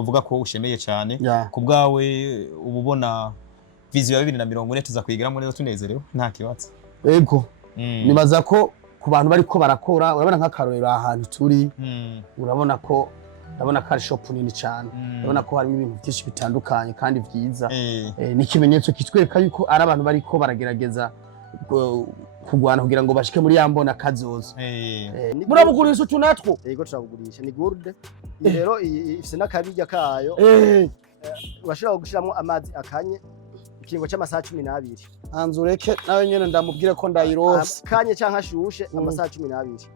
uvuga ko ushemeye cyane ku bwawe ububona vision ya 2040 tuza kwigeramo neza tunezerewe nta kibatsi. Ego nibaza ko ku bantu bariko barakora urabona nk'akarorero ahantu turi urabona ko ari shop nini cyane urabona ko harimo ibintu byinshi bitandukanye kandi byiza ni ikimenyetso kitwereka yuko ari abantu bariko baragerageza kugwana kugira ngo bashike muri yambona kazoza murabugurisha utunatwo yego turabugurisha ni gourde rero ifise nakabijya kayo urashobora gushiramo amazi akanye ikingo cy'amasaha 12 anzureke nawe nyene ndamubwire ko ndayirose kanye canka shushe amasaha 12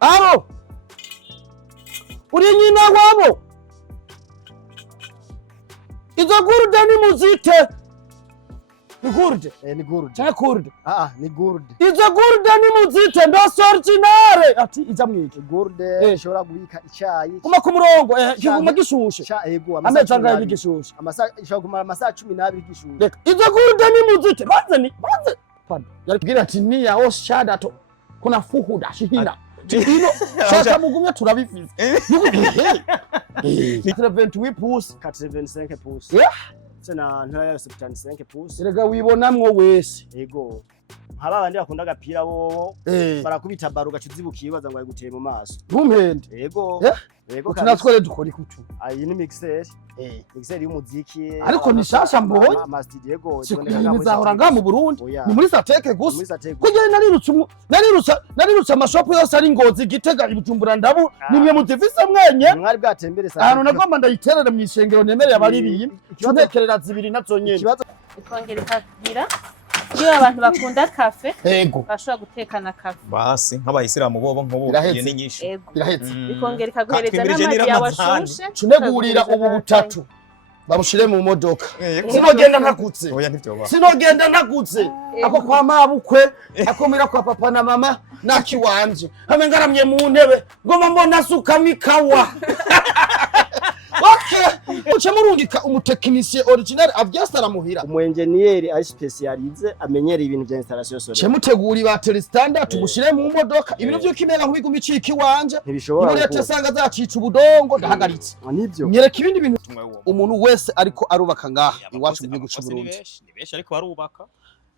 abo uri nyina wabo izo gourde ni muzite ni gourde ni gourde cha gourde ni gourde izo gourde ni muzite ndo originale ati iza mwiki gourde ishobora guhika icyayi kuma ku murongo kiguma gishushe yego ameza ngaye gishushe ishobora kumara amasaha 12 gishushe izo gourde ni muzite banze pardon yaribwira ati ni ya oshada to kuna fuhuda shihina Tino shaka mugumya turabifise 28 pouces 85 pouces Sena ntaya 75 pouces erega wibonamwo wese yego haba bandi bakunda agapira bobo barakubita baro gacuzibukiye baza ngo ayiguteye mu maso ntumpende yego yego tunatwore dukora ikucu ayi ni mixer mixer y'umuziki ariko ni shasha mbonye amastidi yego zahora nga mu Burundi ni muri sateke gusa kugira narirutse amashopu yose ari Ngozi Gitega Ibujumbura ndabu nimwe muzifise mwenye mwari bwatembere sa ahantu nagomba ndayiterera mu ishengero nemereye abaririye cyonekerera zibiri nazo nyene ikongera ikagira iyo abantu bakunda kafe bashobora gutekana kafe basi nk'abayisilamu bobo nk'ubuye ni nyinshi birahetse ikongera ikaguhereza n'amazi yawashushe tunegurira ubu butatu babushire mu modoka sinogenda ntakutse sinogenda ntakutse ako kwa mabukwe akomera kwa papa na mama nakiwanje hame ngaramye mu ntebe ngoma mbona sukamikawa uce murungika umutekinisiye original avyasara muhira umuengineer ari specialize amenyera ibintu bya installation solaire ce muteguri bateri standard tubushire mu modoka ibintu byo kimera nk'ubiguma iciki wanje ntibishobora muri yace sanga zacica ubudongo ndahagaritse nivyo nyereka ibindi bintu umuntu wese ariko arubaka ngaha iwacu mu gihugu cy'u Burundi ni benshi ariko barubaka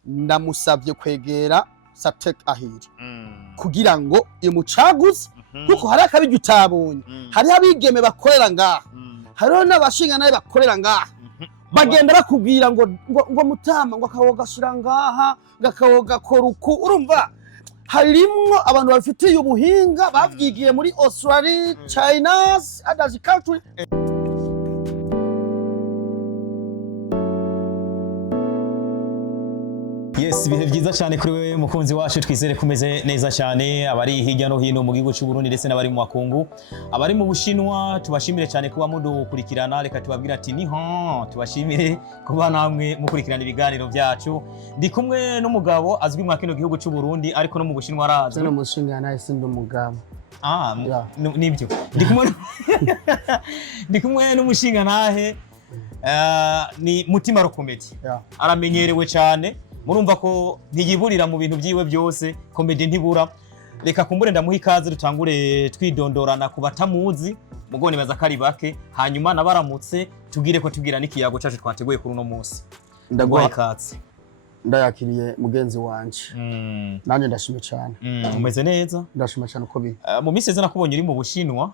ndamusavye kwegera Satek ahiri kugira ngo imucaguze kuko hari akabijya utabonye hari abigeme bakorera ngaha hariho n'abashinga naye bakorera ngaha bagenda bakubwira ngo mutama ngo akawo gashira ngaha gakawo gakora uku urumva harimwo abantu bafitiye ubuhinga bavyigiye muri Australia China other country Yes, ibihe byiza cyane kuri wewe mukunzi wacu twizere kumeze neza cyane abari hirya no hino mu gihugu cy'u Burundi ndetse n'abari mu makungu abari mu Bushinwa tubashimire cyane kuba mudukurikirana reka tubabwira ati niho tubashimire kuba namwe mukurikirana ibiganiro byacu ndi kumwe n'umugabo azwi mu kino gihugu cy'u Burundi ariko no mu Bushinwa arazwi no mushinga naye sindi umugabo nibyo ndi kumwe n'umushinga nahe ni Mutima Comedy aramenyerewe cyane murumva ko ntiyiburira mu bintu byiwe byose comedy ntibura reka kumbure ndamuha ikaze dutangure twidondorana ku batamuzi mugone baza kari bake hanyuma nabaramutse tugire ko tugira n'ikiyago cyacu twateguye kuri uno munsi ndaguha ikaze ndayakiriye mugenzi wanje nanje ndashimye cyane umeze neza ndashimye cyane uko bi mu minsi zena kubonye uri mu Bushinwa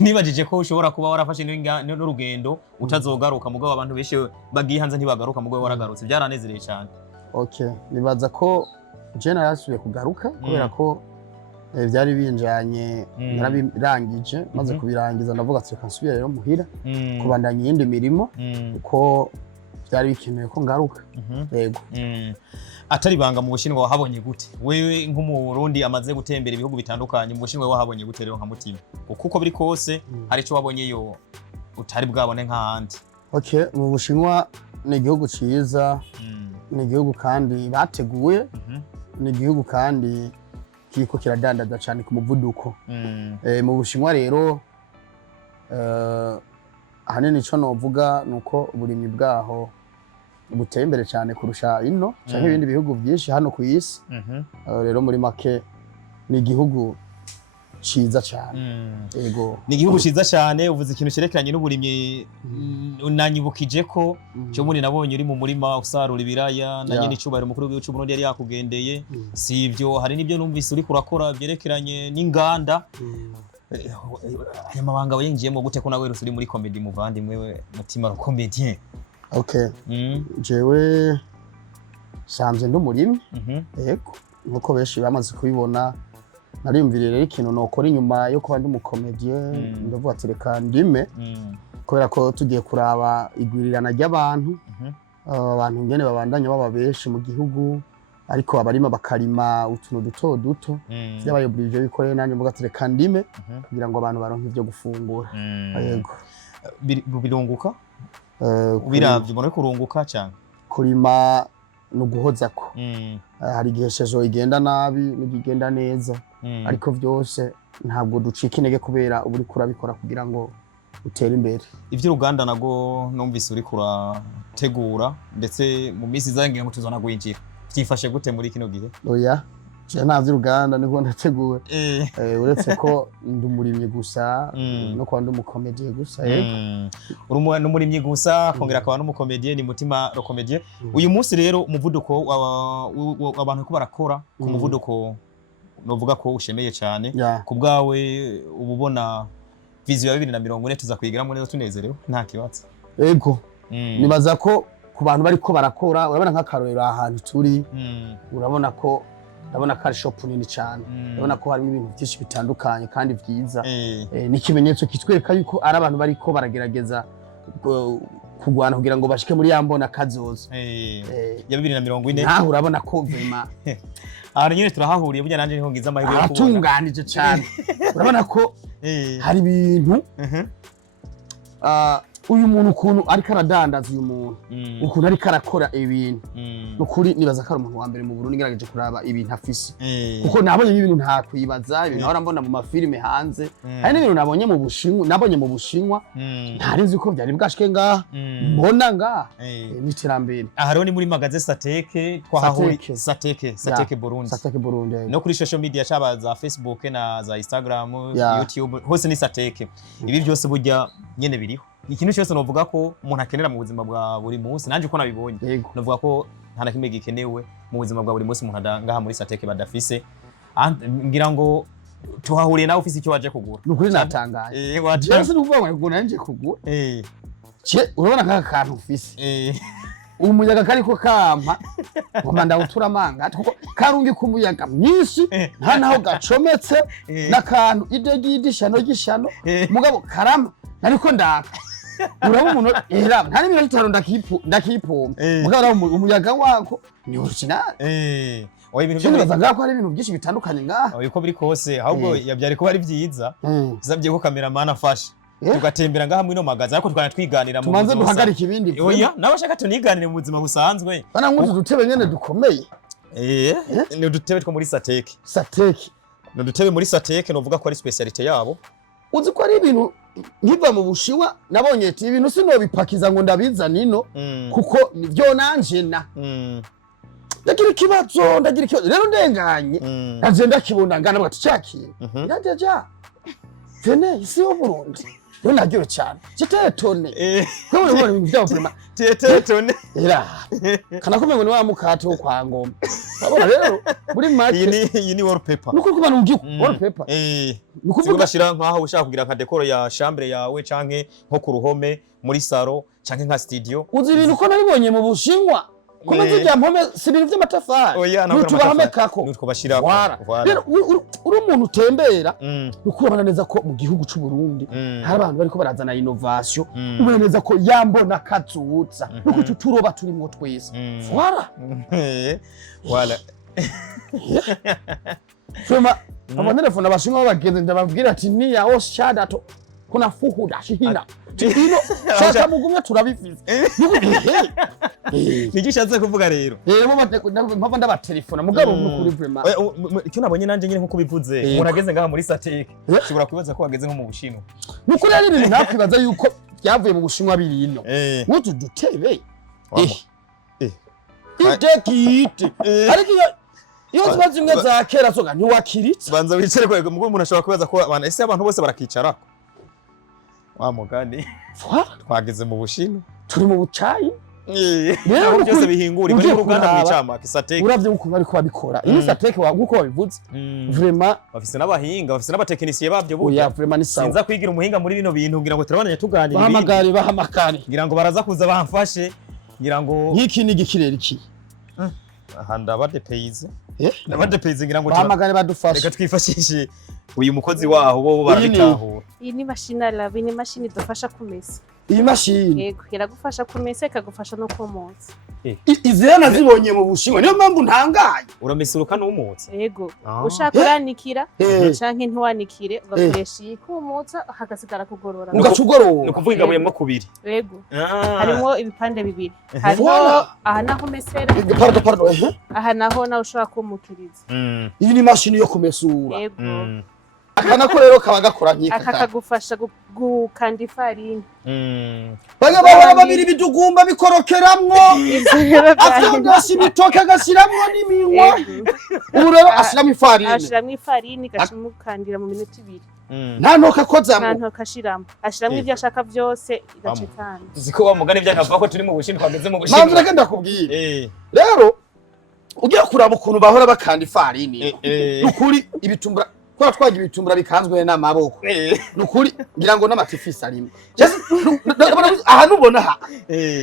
nibajije ko ushobora kuba warafashe n'urugendo utazogaruka mugabo abantu benshi bagiye hanze ntibagaruka mugabo waragarutse byaranezereye cyane nibaza ko jena yasubiye kugaruka kubera ko byari binjanye narabirangije maze kubirangiza ndavuga ati kansubira rero muhira kubandanya yindi mirimo uko byari bikenewe ko ngaruka yego atari banga mu Bushinwa wahabonye gute wewe nk'umurundi amaze gutembera ibihugu bitandukanye mu Bushinwa wahabonye gute rero nka Mutima kuko biri kose hari cyo wabonye yo utari bwabone nk'ahandi mu Bushinwa ni igihugu ciza ni igihugu kandi bateguye ni igihugu kandi kiko kiradandaza cyane ku muvuduko mu Bushinwa rero ahanini cyo novuga nuko uburimyi bwaho buteye imbere cyane kurusha ino cyangwa ibindi bihugu byinshi hano ku isi rero muri make ni igihugu ciza cyane. Yego. Ni igihugu ciza cyane, uvuze ikintu cerekeranye n'uburimyi unanyibukije ko cyo muri nabonye uri mu murima usarura ibiraya na nyine icubahiro umukuru w'igihugu cy'u Burundi yari yakugendeye. Si ivyo hari nibyo numvise uri kurakora byerekeranye n'inganda. Aya mabanga yinjiyemo gute ko nawe uri muri comedy muvandimwe Mutima Comedien? Okay. Jewe sanze ndumurimyi. Yego. Nkuko benshi bamaze kubibona nariyumviriye rero ikintu nokora inyuma yo kuba ndi umukomedie ndavuga ati reka ndime kubera ko tugiye kuraba igwirirana ry'abantu abantu ngene babandanya baba benshi mu gihugu ariko abarima bakarima utuntu duto duto byabayobrije bikoreye nanje mvuga ati reka ndime kugira ngo abantu baronke ivyo gufungura. Yego. Birunguka? Biravye umuntu kurunguka cyane. Kurima no guhozako. Hari igihe sezo igenda nabi n'igenda neza ariko vyose ntabwo ducika intege kubera uburi kurabikora kugira ngo utere imbere. Ivyo Uganda nago numvise uri kurategura ndetse mu minsi zangiye ngo tuzona gwinjira. Vyifashe gute muri kino gihe? Oya. Je navyo Uganda niko ndategura. Uretse ko ndumurimye gusa no kwa ndumukomedie gusa. Uri n'umurimye gusa kongera akaba n'umukomedie ni Mutima Comedien. Uyu munsi rero umuvuduko abantu ko barakora ku muvuduko novuga ko ushemeye cyane ku bwawe ububona vision ya 2040 tuza kwigiramo neza tunezerewe nta kibatsi. Yego. Nibaza ko ku bantu bariko barakora urabona nk'akarorero ahantu turi urabona ko ndabona ko ari shop nini cyane. Ndabona ko harimo ibintu byinshi bitandukanye kandi vyiza. Ni ikimenyetso kitwereka yuko ari abantu bariko baragerageza kugwana kugira ngo bashike muri yambona kazoza. Ya 2040 naho urabona ko vema aha nyine turahahuriye burya nanje niho ngize amahirwe yo kubona. Atunganije cyane. Urabona ko hari ibintu uyu muntu ukuntu ariko aradandaza uyu muntu ukuntu ariko arakora ibintu nukuri nibaza ko ari umuntu wa mbere mu Burundi ngerageje kuraba ibintu afise kuko nabonye ibintu nta kwibaza ibintu ahora mbona mu mafilime hanze hari n'ibintu nabonye mu Bushinwa ntari nzi ko byari bwashike ngaha mbona ngaha n'iterambere. Aha rero ni muri magaze Sateke twahahuriye Sateke Burundi. Sateke Burundi no kuri social media cyaba za Facebook na za Instagram YouTube hose ni Sateke. Ibi byose burya nyene biriho. Ikintu cyose novuga ko umuntu akenera mu buzima bwa buri munsi nanje uko nabibonye novuga ko nta na kimwe gikenewe mu buzima bwa buri munsi umuntu adangaha muri Sateke badafise. Ngira ngo tuhahuriye nawe ufise icyo waje kugura. Nukuri natangaye. Waje nuvuga ngo nanje kugura. Urabona nk'aka kantu ufise. Umuyaga kariko kampa ngomanda uturamanga kuko karungi kumuyaga mwinshi nta naho gacometse nakantu idegidishano gishano mugabo karama nariko ndaka urabo umuntu era ntari ibintu bitaro ndakipompa mugabo umuyaga wako ni original. Oya ibintu byo bazaga ko ari ibintu byinshi bitandukanye ngaha. Oya uko biri kose ahubwo yabyari ko ari byiza zabye ko cameraman afashe tugatembera ngaha muri no magaza ariko twanya twiganira mu tumanze duhagarika ibindi. Oya nabashaka tuniganire mu buzima busanzwe bana nkutu dutebe nyene dukomeye. Ni udutebe two muri Sateke. Sateke ni udutebe muri Sateke novuga ko ari speciality yabo. Uzi ko ari ibintu nkiva mu Bushinwa nabonye ati ibintu sinobipakiza ngo ndabiza nino kuko nivyo nanje na ndagira ikibazo rero ndenganye naje ndakibona ngana bwati cyakira ndajaja tene isi yo Burundi yo naryo cyane kitetone ko muri ibintu byo prima kitetone era kana kumengo ni wa mukato kwa ngoma abona rero muri make iyi ni wallpaper nuko kubana ugiko wallpaper nukuvuga bashira nkaho ushaka kugira nka decor ya chambre yawe canke nko ku ruhome muri salon canke nka studio. Uzi ibintu ko nabibonye mu Bushinwa kuma zijya mpome sibintu by'amatafari n'utubahame kako n'utwo bashira rero uri umuntu utembera ukubona neza ko mu gihugu cy'u Burundi hari abantu bariko barazana innovation ubona neza ko yambona katsutsa nuko tuturoba turimo twese wala soma abonere Abashinwa bagenze ndababwira ati ni ya oshadato kuna fuhuda shihina hino shaka mugumya turabifise nigishatse kuvuga rero mpava ndabatelefona mugabo n'ukuri vraiment icyo nabonye nanje nyine nko kubivuze umuntu ageze ngaha muri Sateke ushobora kwibaza ko wageze nko mu Bushinwa n'ukuri ari ibintu nakwibaza yuko byavuye mu Bushinwa birino n'utu dutebe idekite ariko iyo ziba zimwe za kera zoga ntiwakiritse banza wicare kwego mugo umuntu ashobora kubaza ko abantu ese abantu bose barakicara wa mugani twageze mu Bushinwa turi mu bucayi rero byose bihingura muri Uganda mu icama kisateke uravye uko bari kubabikora iyo sateke waguko babivuze vraiment bafise n'abahinga bafise n'abatekinisiye babyo buya vraiment ni sawa sinza kwigira umuhinga muri bino bintu ngira ngo turabandanya tuganira bahamagare ngira ngo baraza kuza bamfashe ngira ngo nk'iki ni gikirere iki handa badepeize badepeize ngira ngo bahamagare badufashe reka twifashishe uyu mukozi waho bo barabitahura iyi ni machine lave ni machine idufasha kumesa iyi machine yego iragufasha kumesa ikagufasha no kumutsa izena zibonye mu Bushinwa niyo mpamvu ntangaye uramisuruka n'umutsa yego ushaka uranikira canke ntiwanikire ugakoresha ikumutsa hagasigara kugorora ugacugorora no kuvuga ingabuyemo kubiri yego harimo ibipande bibiri hariho aha naho mesera pardon aha naho naho ushaka kumukiriza iyi ni machine yo kumesura yego akana ko rero kaba gakora nk'ika aka kagufasha gukanda ifarini baga baba babiri bidugumba bikorokeramwo afyongasha ibitoke agashiramwo n'iminwa ubu rero ashiramo ifarini gashimukandira mu minota 2 nta ntoka akozamwo nta ntoka ashiramo ashiramo ibyo ashaka byose igacikana ziko wa mugani byakavuga ko turi mu Bushinwa twageze mu Bushinwa mpamvu reka ndakubwira rero ugiye kuraba ukuntu bahora bakanda ifarini ukuri ibitumbura kwa twagira ibitumbura bikanzwe n'amaboko nukuri ngira ngo n'amatifisi arimo aha nubona ha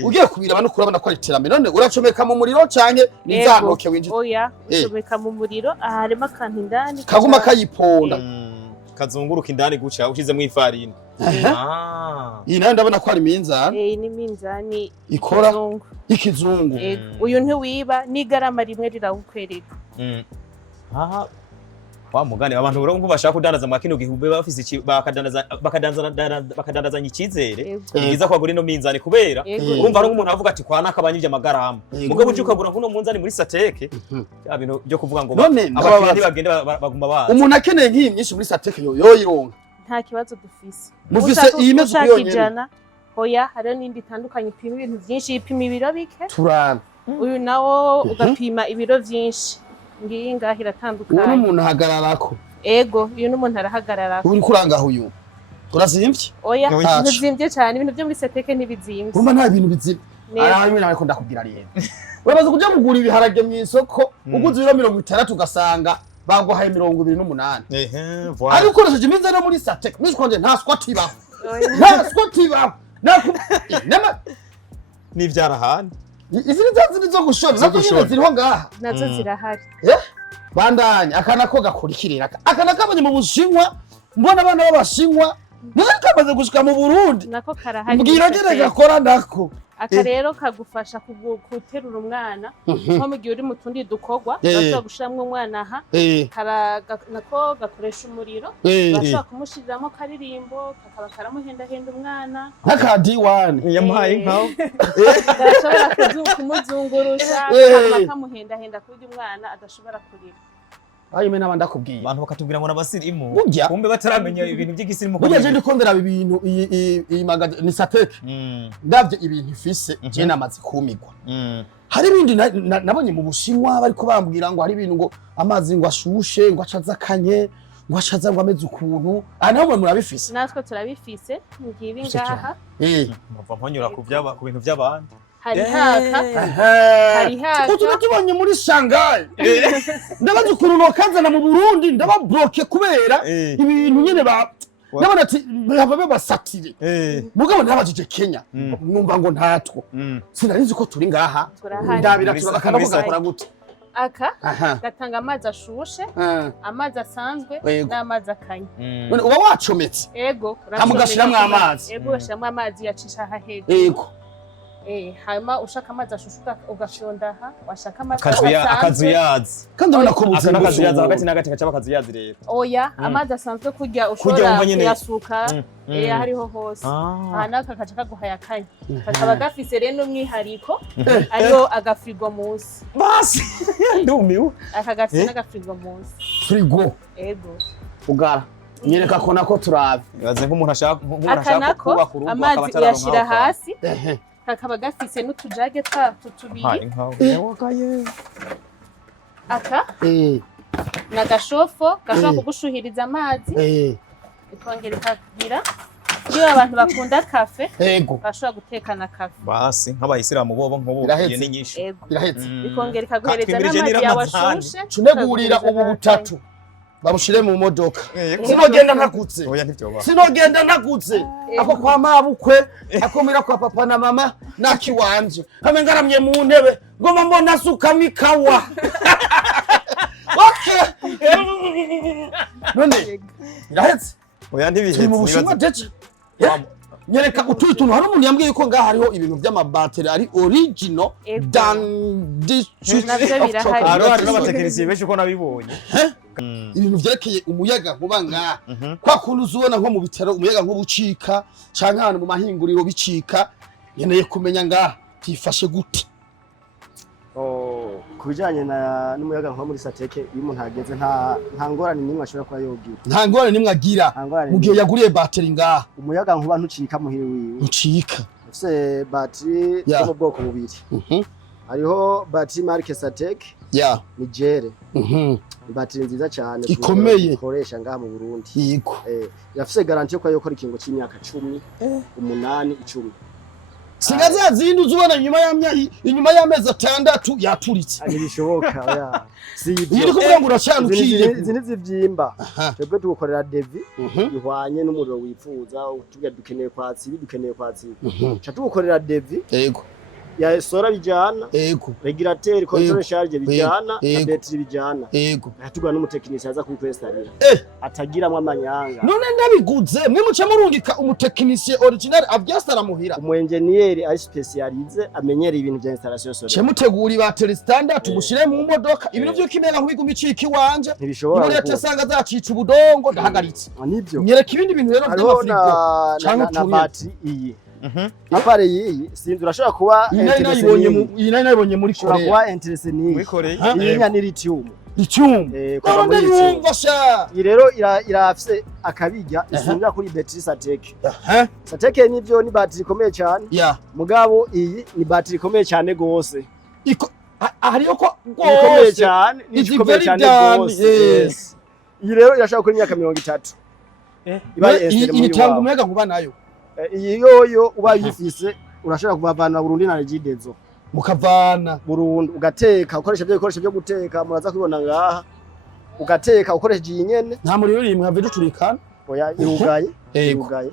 ugiye kubiraba no kurabona ko iterambere none uracomeka mu muriro canke nizanoke winjira oya ucomeka mu muriro aha harimo akantu indani kaguma kayiponda kazunguruka indani guca ushize mu ifarini iyi nayo ndabona ko ari minzani ni minzani ikora ikizungu uyu ntiwiba n'igarama rimwe rirawukwereka wa mugani abantu urongo bashaka kudandaza mu kino gihube bafise bakadandaza nyikizere biza kwagura ino minzani kubera urumva ari umuntu avuga ati kwana kabanyije amagarama mugabo uje ukagura kuno munzani muri sateke abintu byo kuvuga ngo abakiriya bagenda baguma baza umuntu akeneye nk'iyi myinshi muri sateke yoyironka nta kibazo dufise mufise iyi meze kuyonyene oya hari n'indi itandukanye ipima ibintu byinshi ipima ibiro bike turana uyu nawo ugapima ibiro byinshi ngiyi ngaho iratandukanye uyu n'umuntu ahagararako ego uyu n'umuntu arahagararako uri kurangaho uyu urazimvye oya ntizimvye cyane ibintu byo muri seteke ntibizimvye urumva nta bintu bizimvye ari nawe ko ndakubwira rero urabaza kuja kugura ibiharage mu isoko uguze ibiro 60 ugasanga baguhaye 28 ari ukoresheje iminzani muri sateke mwiskonje nta squat ibaho nta squat ibaho n'ivyarahandi izi ni zo gushona nazo nyine ziriho ngaha nazo zirahari bandanya akana ko gakurikirira akana kabanye mu Bushinwa mbona abana b'Abashinwa nizo kamaze gushika mu Burundi nako karahari mbwira gere gakora nako aka rero kagufasha guterura umwana nko mu gihe uri mu tundi dukogwa bashobora gushiramwo umwana aha nako gakoresha umuriro bashobora kumushyiriramo karirimbo kakaba karamuhendahenda umwana nk'aka D1 yamuhaye inkaho gashobora kumuzungurusha kamuhendahenda kuburyo umwana adashobora kurira ayo mena bandakubwiye abantu bakatubwira ngo nabasirimu kumbe bataramenya ibintu by'igisirimu ko je ndikondera ibintu iyi magazine ni sateke ndavye ibintu ifise je namaze kumigwa hari ibindi nabonye mu Bushinwa bariko bambwira ngo hari ibintu ngo amazi ngo ashushe ngo acaza kanye ngo ashaza ngo ameze ukuntu naho murabifise natwe turabifise ngibi ngaha muva mponyura ku bintu by'abandi hari haka utu tubonye muri Shanghai ndabaza ukuntu nokazana mu Burundi ndababloke kubera ibintu nyene ndabona ati baba basatire mugabo ntabajije Kenya mwumva ngo ntatwo sinarizi ko turi ngaha ndabira turabakana gukora gute aka gatanga amazi ashushe amazi asanzwe n'amazi akanye none uba wacometse ego hamugashiramo amazi ego gashiramo amazi yacisha aha hejuru ego hanyuma ushaka amazi ashushuka ugafyonda aha washaka amazi akazuyazi kandi ubona ko buzana akazuyazi hagati n'agati gacaba akazuyazi rero oya amazi asanzwe kurya ushobora kuyasuka hariho hose aha naka kaca kaguhaye akanya kakaba gafise rero n'umwihariko ariyo agafrigo munsi basi ndumiwe aka gafise n'agafrigo munsi frigo ego ugara nyereka ko nako turabe yaze nk'umuntu ashaka kubaka urugo amazi yashira hasi kakaba gafise n'utujage twatu tubiri aka n'agashofo gashobora kugushuhiriza amazi ikongera ikagira iyo abantu bakunda kafe bashobora gutekana kafe basi nk'abayisilamu bobo nk'ubuye ni nyinshi birahetse ikongera ikaguhereza n'amazi yawe ashushe tunegurira ubu butatu babushire mu modoka sinogenda ntakutse sinogenda ntakutse ako kwa mabukwe akomera kwa papa na mama nakiwanje hame ngaramye mu ntebe ngoma mbona sukamo ikawa none birahetse oya ntibihetse mu bushinwa deje nyereka utuye tuntu hari umuntu yambwiye ko ngaha hariho ibintu by'amabateri ari original than this hari n'abatekinisiye benshi uko nabibonye ibintu vyerekeye umuyaga nkuba ngaha kwa kuntu uzubona nko mu bitaro umuyaga nk'ubucika canke ahantu mu mahinguriro bicika nkeneye kumenya ngaha tifashe gute kubijanye n'umuyaga nkuba muri Sateke iyo umuntu ageze nta ngorane nimwe ashobora kuba yogira nta ngorane nimwe agira mu gihe yaguriye bateri ngaha umuyaga nkuba ntucika muhiri wiwe ntucika ufise bateri zo mu bwoko bubiri hariho bateri marke Sateke ni jere bateri nziza cyane ikomeye ikoresha ngaha mu Burundi yego yafise garantie ko yokora ikingo cy'imyaka 10 8 10 singaza zindi uzubona inyuma y'amezi 6 yaturitse bishoboka ya iri kuvuga ngo uracyanukire zini zivyimba twebwe tugukorera devi bihwanye n'umuriro wifuza tugiye dukeneye kwatsi bidukeneye kwatsi cha tugukorera devi yego ya sora bijana regulateur control charge bijana na battery bijana atugwa n'umutekinisiye aza kuyikwestarira atagiramwe amanyanga none ndabiguze mwe muce murungika umutekinisiye original avyastara muhira umu engineer ari specialize amenyera ibintu bya installation solaire ce mutegura battery standard mushire mu modoka ibintu byo kimera nk'ibigumi ciki wanje ntibishobora muri leta sanga zacica ubudongo ndahagaritse nibyo nyereka ibindi bintu rero by'amafrigo na battery iyi apare iyi sinzi urashobora kuba nayibonye muri Korea kuba interest ni muri Korea iyi ni lithium none yumva sha rero irafise akabijya isinzira kuri battery Sateke Sateke nivyo ni battery ikomeye cyane mugabo iyi ni battery ikomeye cyane gose hariyo ko ikomeye cyane ni ikomeye cyane gose iyi rero irashaka kuri imyaka 30 ibaye itanga umuyaga nkuba nayo iyi yoyo uba yifise urashobora kubavana Burundi na Regidezo mukavana Burundi ugateka ukoresha byo bikoresho byo guteka muraza kubibona ngaha ugateka ukoresha iyi nyene nta muri uri mwave duturikana oya irugaye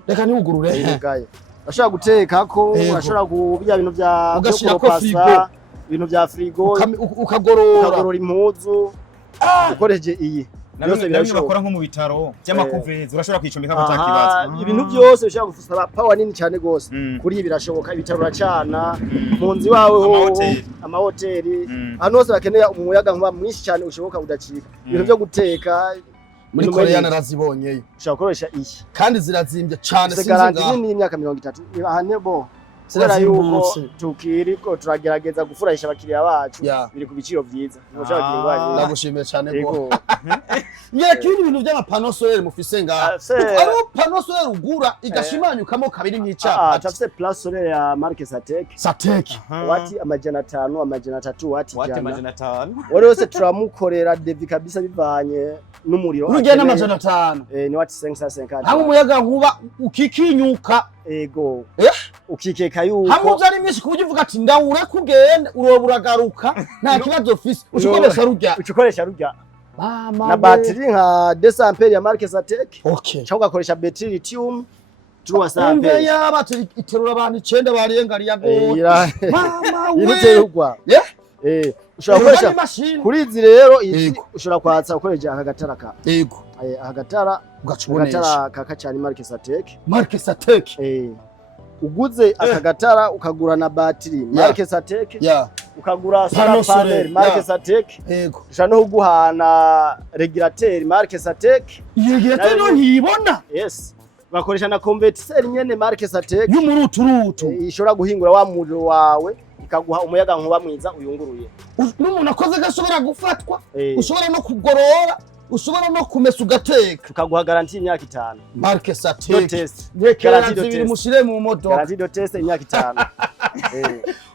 reka niwugurure irugaye urashobora guteka ko urashobora kubya bintu bya ugashira ibintu bya frigo ukagorora impuzu ukoresheje iyi byose birashobora nko mu bitaro by'amakuvrezi urashobora kwicomeka batakibaza ibintu byose bishaka gufusara power nini cyane gose kuri ibi birashoboka ibitaro uracana mu nzi wawe ho amahoteli hano hose bakeneye umuyaga nkuba mwinshi cyane ushoboka udacika ibintu byo guteka muri Korea narazibonyeyo ushaka gukoresha iyi kandi zirazimbye cyane sinzi ni imyaka 30 ahane bo kubera yuko tukiriko turagerageza gufurahisha abakiriya bacu biri ku biciro byiza ndagushimiye cyane go nyereka ibintu by'amapano solaire mufise ngaha aro pano solaire ugura igashimanyukamo kabiri nk'icapa tafise plus solaire ya marke Sateke wati amajana 5 amajana 3 wati amajana 5 wari wose turamukorera devi kabisa bivanye n'umuriro urugenda amajana 5 ni wati 550 hamwe umuyaga nkuba ukikinyuka ego ukikeka yuko hamwe uzari imisi kuburyo uvuga ati ndawure kugenda uroburagaruka nta kibazo ofisi ukoresha rujya na battery nka 200 ampere ya marke Sateke cyangwa ugakoresha battery lithium 300 ampere ya battery iterura abantu 9 barengariya go mama we urugwa ushobora gukoresha kuri izi rero ushobora kwatsa ukoresha akagatara ka akagatara ugacubonesha kaka cyane marke Sateke uguze akagatara ukagura na battery marke Sateke ukagura solar panel marke Sateke ushaka no guhana regulateur marke Sateke regulateur no ntibona bakoresha na converter nyene marke Sateke y'umuruturutu ishobora guhingura wa muriro wawe ikaguha umuyaga nkuba mwiza uyunguruye n'umuntu akoze gashobora gufatwa ushobora no kugorora ushobora no kumesa ugateka tukaguha garantie imyaka 5 marke Sateke garantie mushire mu modoka garantie de test imyaka 5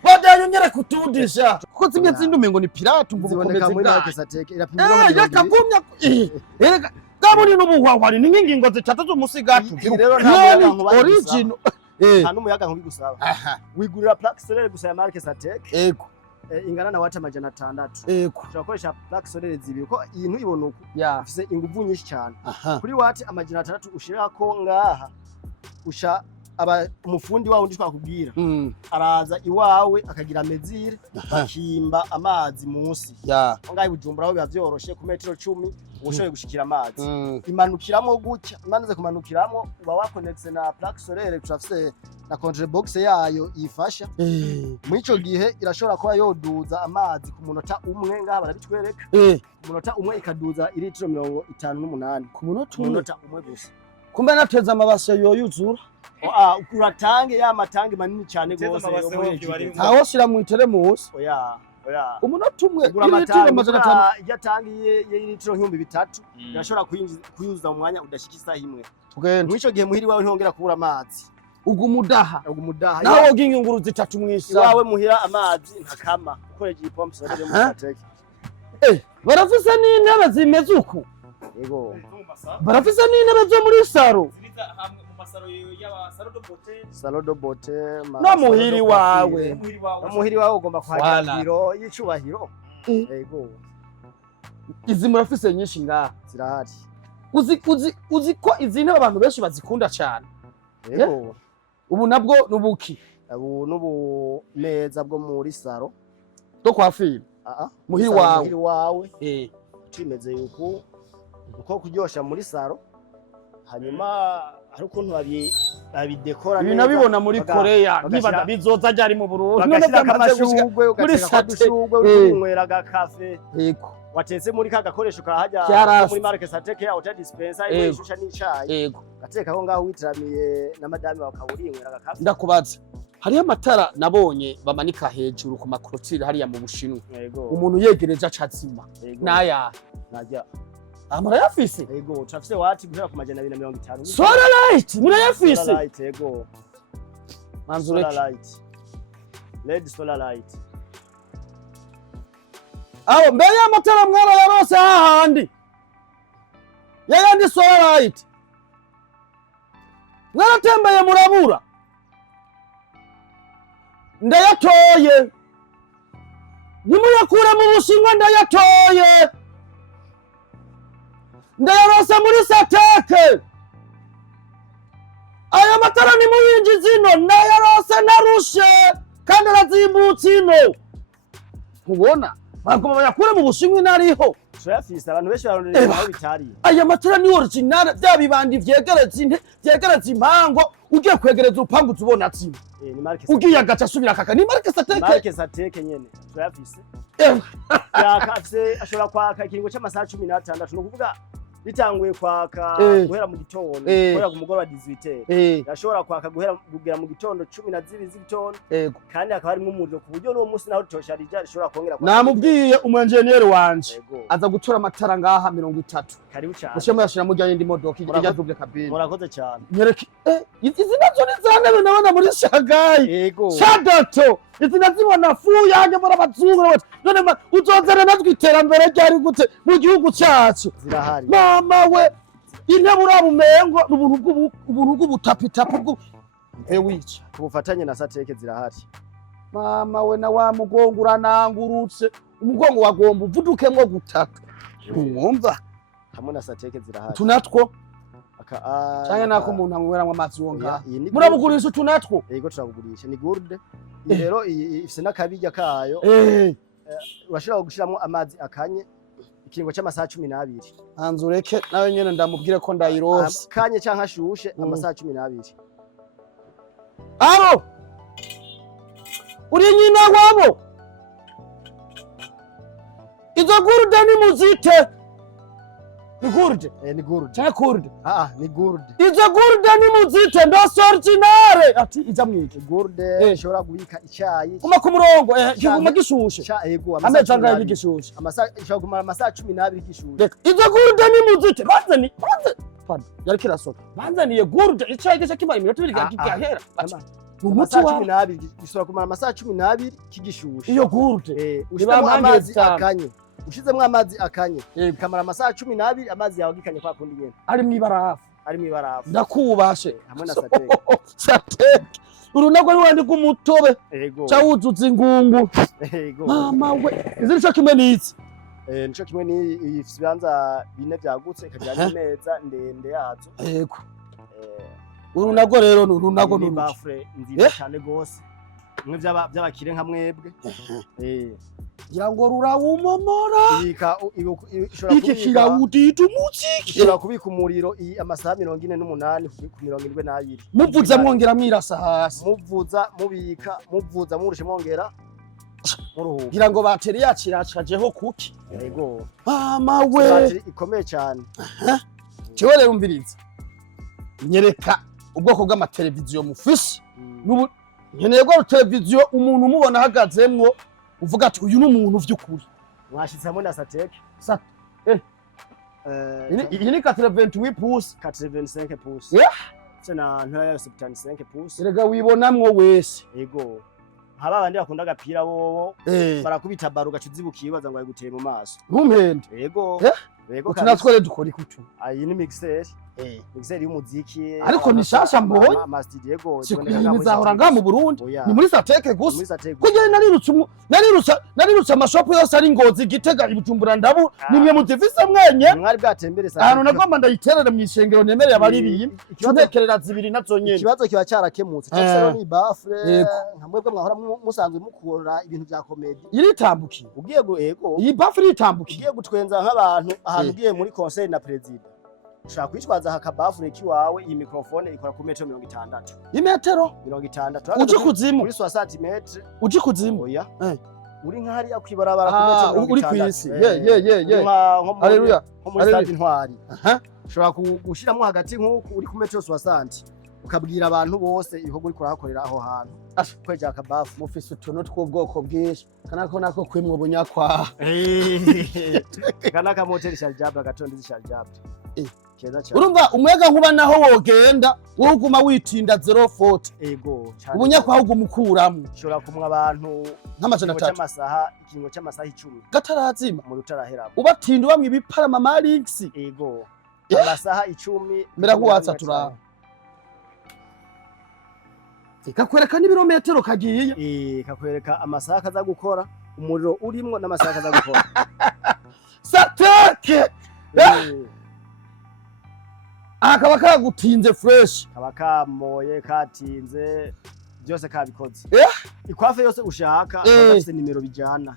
Badanyongera kutudisha. Kuko zimwe zindi ngo ni pirate ngo ziboneka muri market Satek irapimwa yakagumya Gaboni n'ubuhwahwari ni ngingo zitatu z'umusigati. Rero nta original. Nta n'umuyaga nkubi gusaba. Wigurira plaque solaire gusa ya market Satek. Ego. Ingana na wata amajana 600. Ego. Turakoresha plaque solaire zibiri ko iyi ntu ibona uko. Ifise inguvu nyinshi cyane. Kuri wati amajana 600 ushira ko ngaha usha umufundi wawe ndi twakubwira araza iwawe akagira mezire akimba amazi munsi ngaho Bujumbura aho biba vyoroshe ku metero 10 ubushoboye gushikira amazi imanukiramo gutya imanuze kumanukiramo uba wakonexe na plaque solaire turafise na control box yayo yifasha muri ico gihe irashobora kuba yoduza amazi ku munota umwe ngaha barabitwereka ku munota umwe ikaduza litiro 58 ku munota umwe gusa kumbe nateza amabase yoyuzura uratange ya matangi manini cyane gose aho shira mu iteremusi oya umunota umwe litiro 500 yatangiye litiro 3000 irashobora kuyuza mu mwanya udashika isaha imwe mwico gihe muhiri wawe ntongera kubura amazi ugumudaha naho ginginguru zitatu mwisa wawe muhira amazi ntakama ukoreje ipompe sodere mu Satek barafise n'intebe zimeze uko yego barafise n'intebe zo muri saro Salon de beauté no muhiri wawe ugomba kuhagira biro y'icubahiro yego izi murafise nyinshi ngaha zirahari uzi ko izi ntebe abantu benshi bazikunda cyane yego ubu nabwo nubuki nubu meza bwo muri saro to kwa fili muhiri wawe cimeze yuko uko kuryosha muri saro hanyuma hari ukuntu babidekora neza nabibona muri Korea nibaza bizoza ryari mu Burundi none byamashugwe ugateka dushugwe urinywera agacafe yego watetse muri ka gakoresho kahajya muri market Satek ya hotel dispenser ishusha n'icayi yego gateka aho ngaho witramiye na madame bakawurinywera agacafe ndakubaza hariyo amatara nabonye bamanika hejuru ku makrotire hariya mu Bushinwa umuntu yegereje acazima naya najya murayafise yego turafise wati guhera ku majana 250 solar light murayafise solar light yego manzureki solar light LED solar light aho mbere y'amatara mwara yarose hahandi yayandi solar light mwaratembeye murabura ndayatoye nimuyakura mu Bushinwa ndayatoye ndayarose muri Satek ayo matara ni muyinji zino ndayarose narushe kandi arazimbutse ino ubona bagoma bayakure mu Bushinwa nariho turafise abantu benshi barondera aho bitari aya matara ni original byabibandi vyegereza impango ugiye kwegereza upangu tubona ati ni market ugiye agaca asubira kaka ni market Satek nyene turafise yakafise ashobora kwaka ikiringo cy'amasaha 16 no kuvuga bitanguye kwaka guhera mu gitondo guhera ku mugoroba 18 yashobora kwaka guhera kugera mu gitondo 12 z'igitondo kandi akaba harimo umuriro ku buryo n'uwo munsi naho tosharija rishobora kongera namubwiye umunjeniyeri wanje aza gutura amatara ngaha 30 karibu cyane mushema yashira mu jyanye ndi modoka ijya double cabine murakoze cyane nyereki izi nazo ni zane nabona muri Shanghai shadato izi nazibona fu yanjye muri abazungu none uzozana natwe iterambere ryari gute mu gihugu cyacu zirahari mama we intebura bumengo ubuntu bw'ubutapitapu bwo wica ubufatanye na Satek zirahari mama we na wa mugongo uranangurutse umugongo wagomba uvudukemwo gutaka mwumva hamwe na Satek zirahari tunatwo cyane nako umuntu amweramwe amazi wonga murabugurisha tunatwo yego turabugurisha ni gourde rero ifise n'akabijya kayo urashobora gushiramo amazi akanye ikiringo cy'amasaha 12 hanzureke nawe nyene ndamubwire ko ndayirose kanye canka ashushe amasaha 12 aro uri nyina wabo izo gourde ni muzite ni gourde ni gourde cyane gourde ni gourde izo gourde ni muzite ndo originale ati iza mwike gourde ishobora kubika icyayi kuma ku murongo kiguma gishushe yego ameza angahe gishushe ishobora kumara amasaha 12 gishushe izo gourde ni muzite banze yari kirasota banzaniye gourde icyayi gisha kimara iminota 2 gihera umuti wa 12 gisura kumara amasaha 12 kigishushe iyo gute ushizemo amazi akanye ushizemo amazi akanye kamara amasaha 12 amazi yawe gikanye kwa kundi nyene ari mwibarafu ndakubashe hamwe na sateke urunago ari wandi kumutobe cawuzuza ingungu mama we izi nico kimwe n'izi nico kimwe ni ibibanza bine byagutse ikajyana neza ndende yazo yego urunago rero urunago ni bafre nziza cyane gose mwe by'abakire nka mwebwe ngira ngo rurawumomora iki kirawudita umuziki ushobora kubika umuriro amasaha 48 ku 72 muvuza mwongera mwirasa hasi muvuza mubika muvuza murushe mwongera muruhuka ngira ngo bateri yaciracajeho kuki yego mama we bateri ikomeye cyane cyo rero umviriza nyereka ubwoko bw'amateleviziyo mufisi n'ubu nkeneye ko televiziyo umuntu umubona ahagazemwo uvuga ati uyu n'umuntu vy'ukuri mwashitsamo na sateke iyi ni 88 pouces 85 pouces cena ntoya yose 75 pouces erega wibonamwo wese yego haba abandi bakunda agapira bobo barakubita baro gacizibukiye baza ngo ayiguteye mu maso ntumpende yego yego tunatwore dukora ikutu iyi ni mixer mixer y'umuziki ariko ni shasha mbonye amastudio yego bizahora nga mu Burundi ni muri sateke gusa kugira narirutse amashopu yose ari Ngozi Gitega Ibujumbura ndabu nimwe muzifise mwenye mwari bwatembere sateke ahantu nagomba ndayiterera mu ishengero nemereye abaririye cyonekerera zibiri nazo nyene ikibazo kiba cyarakemutse cyose ni bafre nkamwebwe mwahora musanzwe mukora ibintu bya comedy iritambukiye ugiye go yego iyi bafre iritambukiye ugiye gutwenza nk'abantu ahantu ugiye muri conseil na president ushaka kwitwaza hakabafure kiwawe iyi microphone ikora ku metero 60 imetero 60 uje kuzimu kuri 60 metre uje kuzimu oya uri nk'ahari akwibarabara ku metero 60 uri kwisi haleluya nko muri stade Intwari ushobora gushiramo hagati nk'uko uri ku metero 60 ukabwira abantu bose ibikorwa uri kurahakorera aho hantu kweja akabafu mufise utuntu tw'ubwoko bwinshi kanako nako kwimwe bunyakwa kanaka moteri shaljabra gatondi shaljabra urumva umuyaga nkuba naho wogenda woguma witinda 040 ego ubunyakwa ahubwo mukuramo ushobora kumwa abantu nk'amajana 3 ikingo cy'amasaha 10 gatarazima mu rutarahera ubatinda bamwe bipara mama links ego amasaha 10 merahuwatsa tura kakwereka n'ibirometero kagiye kakwereka amasaha kaza gukora umuriro urimo n'amasaha kaza gukora sateke akaba kagutinze fresh kaba kamoye katinze byose kabikoze ikwafe yose ushaka afite nimero bijana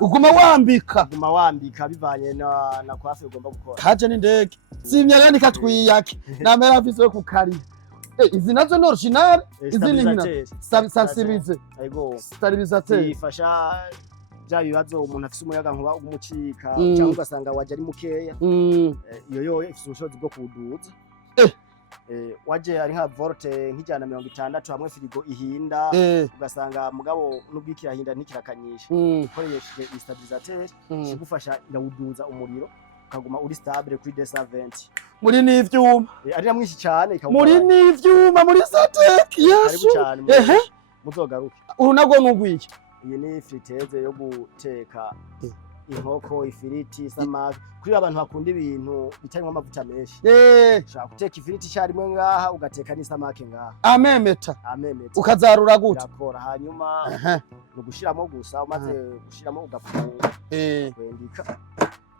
uguma wambika bivanye na kwafe ugomba gukora kaje n'indege simyarani katwiyake namera afise ku kari izi nazo ni original izi ni nyina stabilize yego stabilisateur ifasha bya bibazo umuntu afise umuyaga nkuba umucika cyangwa ugasanga waje ari mukeya iyo ifise ubushobozi bwo kuduza waje ari nka volte nk'ijana 60 hamwe firigo ihinda ugasanga mugabo n'ubwikira hinda ntikirakanyisha ukoresheje stabilisateur kigufasha irawuduza umuriro ukaguma uri stable kuri 220 muri n'ivyuma ari namwishi cyane muri n'ivyuma muri sateke yesu muzogaruke urunago n'ugwiki iyi ni friteze yo guteka inkoko ifiriti samaki kuri abantu bakunda ibintu bitarimo amavuta menshi ushaka guteka ifiriti cyarimwe ngaha ugateka n'isamaki ngaha amemeta ukazarura gute yakora hanyuma no gushiramo gusa umaze gushiramo ugafunga wendika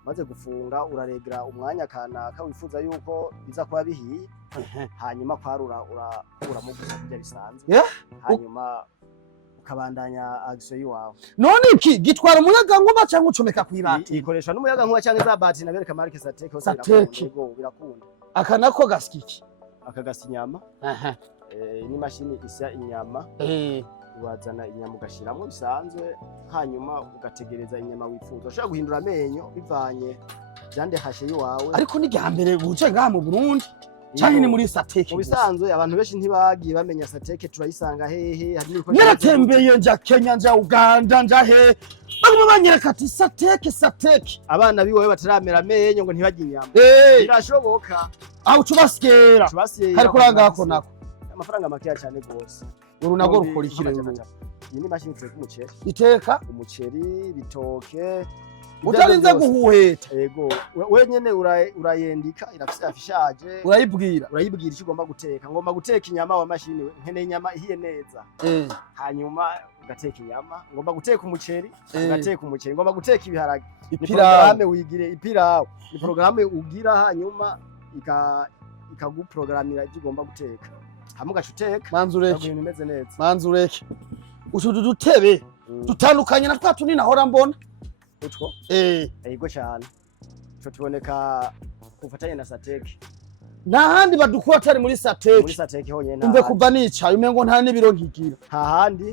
maze gufunga uraregera umwanya kanaka wifuza yuko biza kuba bihiye hanyuma kwarura urakuramo gusa bijya bisanzwe hanyuma ukabandanya action yiwawe none iki gitwara umuyaga nkuba cyangwa ucomeka kwibati ikoresha n'umuyaga nkuba cyangwa za battery nabereka marke sateke birakunda akanako gaskiki akagasa inyama ni mashini isya inyama wazana inyama ugashiramo bisanzwe hanyuma ugategereza inyama wifuza ushaka guhindura amenyo bivanye byande hashe yiwawe ariko ni gihambere buce ngaha mu Burundi cyane ni muri sateke mu bisanzwe abantu benshi ntibagiye bamenya sateke turayisanga hehe hari n'ibikoresho naratembeye nja Kenya nja Uganda nja he baguma banyereka ati sateke abana biwowe bataramera amenyo ngo ntibajye inyama birashoboka aho tubaskera hari kuranga hako nako amafaranga makeya cyane gose. Uru nago rukora iki rero? Iyi ni mashini iteka umuceri. Iteka umuceri, bitoke. Utarinze guhuheta. Yego. Wenyene urayendika irafise afishaje. Urayibwira icyo ugomba guteka. Ngomba guteka inyama wa mashini nkene inyama ihiye neza. Hanyuma ugateka inyama. Ngomba guteka umuceri, ugateka umuceri. Ngomba guteka ibiharage. Programme wigire ipirawo. Ni programme ugira hanyuma ikaguprogramira ibyo ugomba guteka. Hamuga chuteka. Manzureke. Ibintu bimeze neza. Manzureke. Utudu dutebe dutandukanye na twa tunini nahora mbona. Utwo? Yego cyane. Cyo tuboneka kufatanya na Sateke. Nahandi badukura atari muri Sateke. Muri Sateke honyene. Umve kuva nicaye umengo nta nibiro nkigira. Hahandi.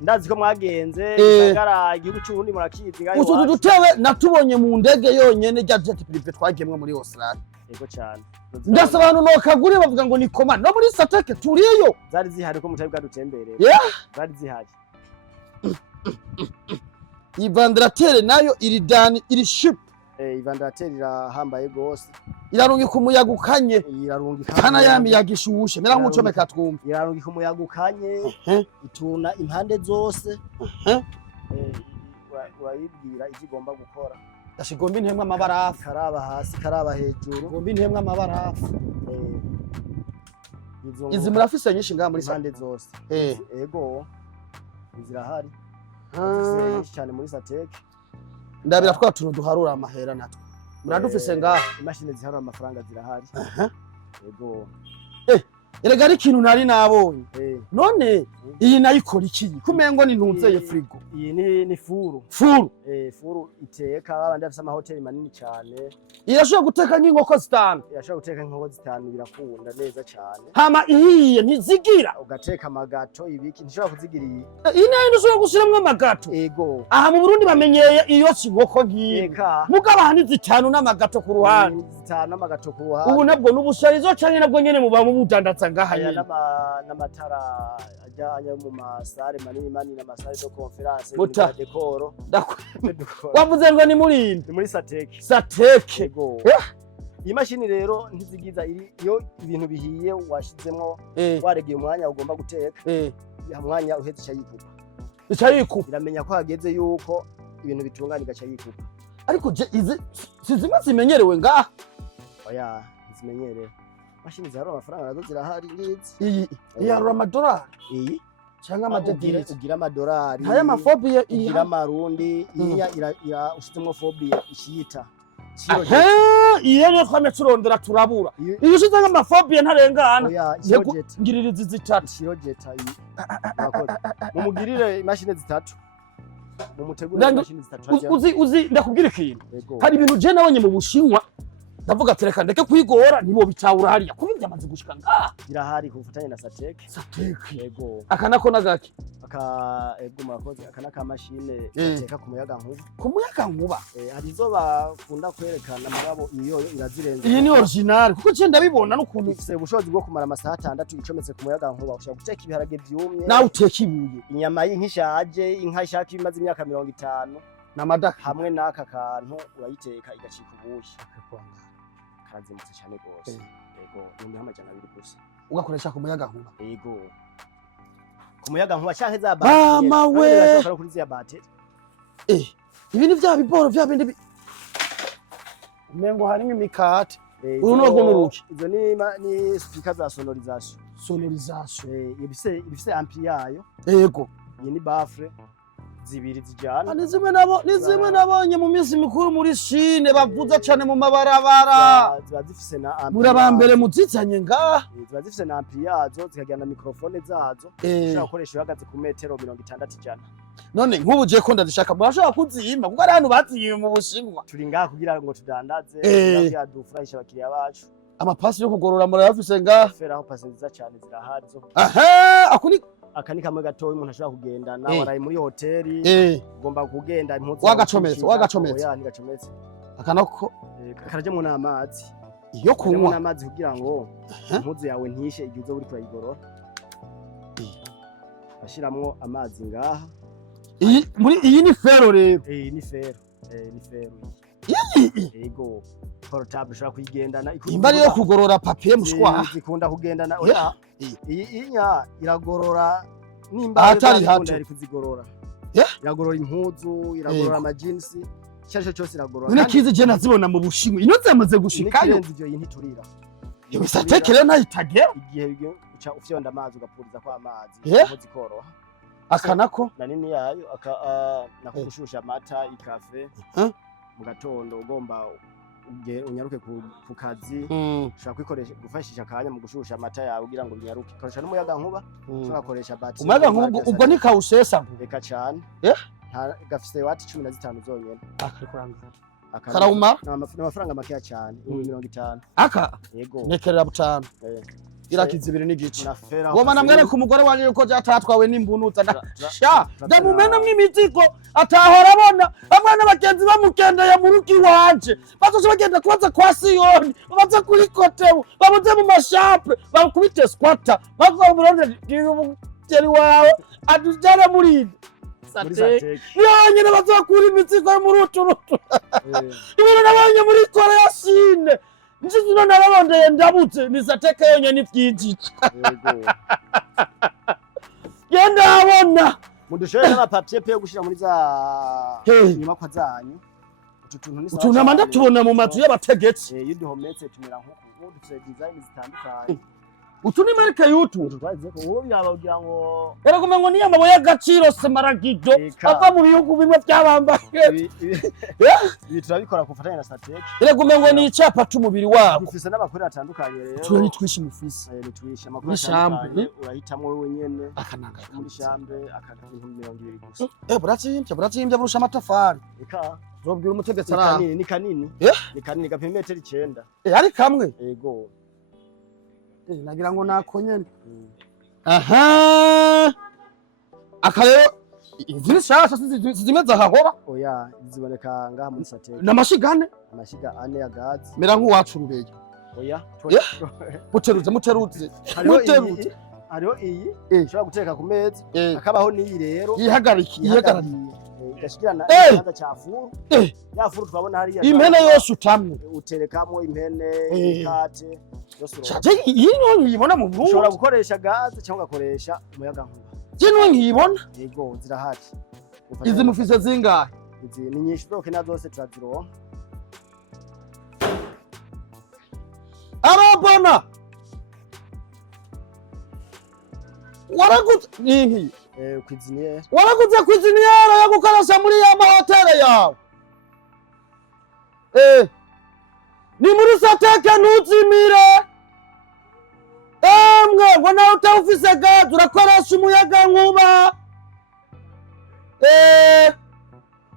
Ndazi ko mwagenze ngara igihugu cy'ubundi murakizi ngayo. Utudu dutebe natubonye mu ndege yonyene rya jet privé twagemwe muri Australia. Yego cyane. Ndase abantu no kagure bavuga ngo ni komanda no muri Sateke turiyo. Zari zihari ko mutabi bwadutembereye. Zari zihari. Ivandratere nayo iri dani iri ship. Ivandratere irahambaye gose. Irarungi ku muyaga ukanye. Irarungi kana yami yagishushe mera nk'ucomeka twumva. Irarungi ku muyaga ukanye. Ituna impande zose. Urayibwira ivyo igomba gukora. Dashigomba intembwe amabarafu. Karaba hasi karaba hejuru. Gomba intembwe amabarafu. Izi murafise nyinshi ngaha muri impande zose. Ego. Zirahari. Cyane muri Sateke. Ndabira twa tuntu duharura amahera natwe. Muradufise ngaha. Imashini ziharura amafaranga zirahari. Ego. Erega ari ikintu nari nabonye. None iyi nayikora iki? Kumengo ni ntunzeye frigo. Iyi ni furu. Furu. Furu iteka abandi bafite amahoteli manini cyane. Irashobora guteka nk'inkoko zitanu. Irashobora guteka nk'inkoko zitanu birakunda neza cyane. Hama ihiye ntizigira. Ugateka amagato ibiki ntishobora kuzigira iyi. Iyi nayo ntushobora gushiramwe amagato. Ego. Aha mu Burundi bamenyeye iyo kinkoko nk'iyi. Mugaba hani zitanu n'amagato ku ruhande. Zitanu n'amagato ku ruhande. Ubu nabwo n'ubusharizo canke nabwo nyene muba mu budandatsa ngaha nyene. N'amatara ajya mu masare manini n'amasare de conference na dekoro. Wavuze ngo ni muri Sateke. Sateke. Ego. Iyi mashini rero ntizigiza iyo ibintu bihiye washizemo waregeye umwanya ugomba guteka. Ya mwanya uhetse cyayikupa. Cyayikupa. Iramenya ko hageze yuko ibintu bitunganika cyayikupa. Ariko izi sizima zimenyerewe ngaha. Oya, zimenyerewe. Mashini zaro amafaranga nazo zirahari ngizi. Iyi yarura amadolari. Iyi cyangwa amadebire ugira amadolari. Haya mafobia ugira amarundi iya ushizemo fobia ishiyita. Iyo niyo twame turondera turabura. Iyo ushize nk'amafobia ntarengana. Ngiririzi zitatu. Shirojeta iyi. Mumugirire imashini zitatu. Mumutegurire imashini zitatu. Uzi ndakubwira ikintu. Hari ibintu je nabonye mu Bushinwa. Ndavuga tereka ndeke kwigora nibo bitawura hariya kubi byamaze gushika ngaha. Birahari kufatanya na Sateke. Sateke. Yego. Akanako nagaki. Ego murakoze akanaka mashine ateka ku muyaga nkuba. Ku muyaga nkuba. Hari zo bakunda kwerekana mugabo iyo irazirenze. Iyi ni original kuko cyo ndabibona n'ukuntu ifise ubushobozi bwo kumara amasaha 6 icometse ku muyaga nkuba ushaka guteka ibiharage byumye. Nawe uteka ibuye. Inyama y'inkishaje inka ishaka imaze imyaka 50 namadaka hamwe n'aka kantu urayiteka igacika ubushi. Karazimutse cyane gose. Yego, ni amajana 2 gusa. Ugakoresha ku muyaga nkuba. Yego. Ku muyaga nkuba canke za batterie. Mama we. Urashobora kuri za batterie. Ibi ni vya biboro vya bindi umengo harimo imikate. Urunogo n'uruki. Izo ni speaker za sonorisation. Sonorisation. Ibise ampli yayo. Yego. Iyi ni baffle. Zibiri zijana. Nizimwe nabonye mu minsi mikuru muri Chine bavuza cyane mu mabarabara. Ziba zifise na ampli. Murabambere muzitsanye ngaha. Ziba zifise na ampli yazo zikagira na microphone zazo. Ushaka gukoresha uhagaze ku metero 60 ijana. None nk'ubu je ko ndazishaka murashobora kuzimba kuko ari hano baziyime mu Bushinwa. Turi ngaha kugira ngo tudandaze kugira dufurahisha abakiriya bacu. Amapasi yo kugorora murayafise ngaha. Feraho pasi nziza cyane zirahari zo. Akuni akani kamwe gatoya umuntu ashobora kugendana waraye muri hoteli ugomba kugenda impuzu wagacometse ntigacometse akanako karaje mu namazi iyo kunywa n'amazi kugira ngo impuzu yawe ntishe igihe uzo uri kurayigorora bashiramwo amazi ngaha iyi ni fero rero ni fero yego portable ushobora kuyigendana imba yo kugorora papier mushwa zikunda kugendana oya iyi inya iragorora nimba atari kuzigorora iragorora impuzu iragorora amajinsi cyasho cyose iragorora none kize je nazibona mu Bushinwa ino zamaze gushikayo ibyo yintiturira yewe satekere nayitagera igihe uca ufyonda amazi ugapuriza kwa amazi zikoroha akanako na nini yayo nako gushusha amata ikafe mu gatondo ugomba unyaruke ku kazi ushaka kwikoresha gufashisha akanya mu gushusha amata yawe kugira ngo binyaruke koresha n'umuyaga nkuba ushaka koresha battery umuyaga nkuba ubwo ni kawusesa reka cyane gafise wati 15 zonyene karawuma n'amafaranga makeya cyane 50 aka yego nekerera butano irakiza ibiri n'igice goma namwene ku mugore wanje yuko jatatwawe n'imbunuta sha ndamumena mw'imizigo atahora abona abana bagenzi bamukendeye mu ruki wanje bazoje bagenda kubaza kwa Siyoni babaza kuri Kotebu babuze mu mashapre bakubite squatter bakwa muronde umugeri wawe adujana muri Sateke yonyene bazokura imizigo mu ruturutu ibintu nabanye muri Korea Chine njizi none arabondeye ndabutse ni Sateke yonyene ivyinjije genda abona mudushoye n'amapapier pe yo gushira muri za nyubakwa zanyu utuntu amanda tubona mu mazu y'abategetsi yuduhometse tumera nk'uko dufite design zitandukanye utuni marike yutu twazeko uwo yabagira ngo era kumengo ni amabuye y'agaciro semaragido ava mu bihugu bimwe byabambaye ibi turabikora kufatanya na Sateke era kumengo ni icapa c'umubiri wabo dufise n'abakuru atandukanye rero turi twishi mufisi nitwisha amakuru atandukanye urahitamwe wewe nyene akananga muri shambe akagihumbi 200 gusa buratsimbye burusha amatafari eka zobwira umutegetsi ara ni kanini ni kanini gapima metero 9 ari kamwe yego nagira ngo nakonyene aha akayo izini shasha zimeze ahahora oya ziboneka ngaha muri Sateke namashigane amashiga 4 ya gazi mera nk'uwacu rubeye oya muteruze hariho iyi ushobora guteka ku meza akabaho n'iyi rero yihagarariye igashikirana ikibanza cya furu ya furu twabona hariya impene yose utamwe uterekamo impene ikate cyate yino nkibona mu Burundi ushobora gukoresha gaze cyangwa ugakoresha umuyaga nkuba jino nkibona yego zirahari izi mufise zingahe izi ni nyinshi doke na zose turazironka arabona waraguze ninki kwiziniye waraguze kwiziniyera yo gukoresha muri ya mahoteli yawe ni muri Sateke ntuzimire emwe ngo nawe utawufise gaze urakoresha umuyaga nkuba